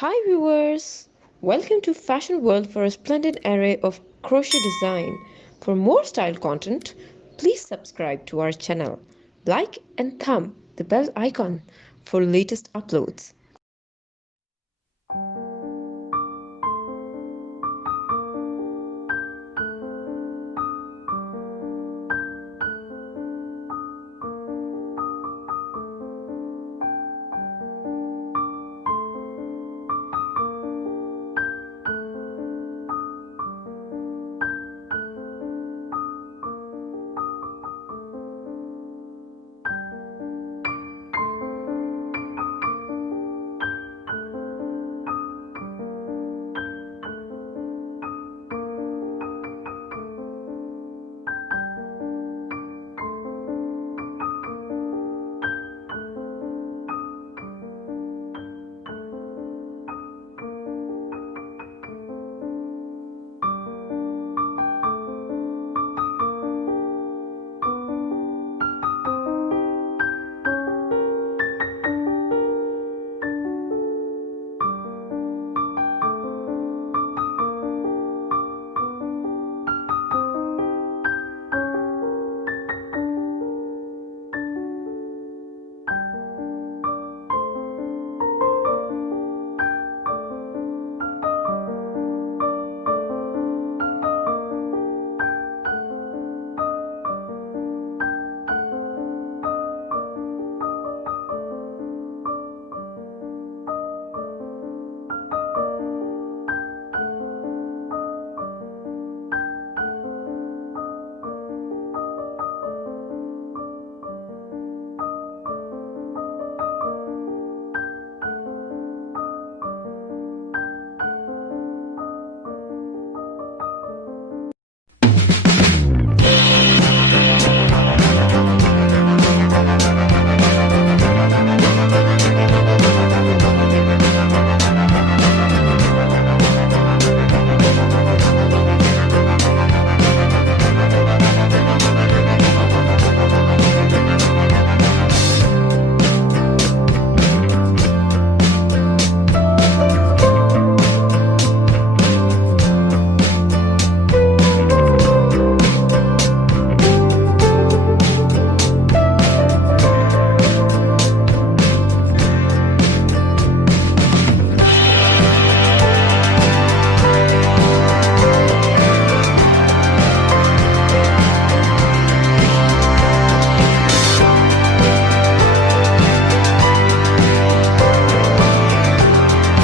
Hi viewers! Welcome to Fashion World for a splendid array of crochet design. For more style content, please subscribe to our channel. Like and thumb the bell icon for latest uploads.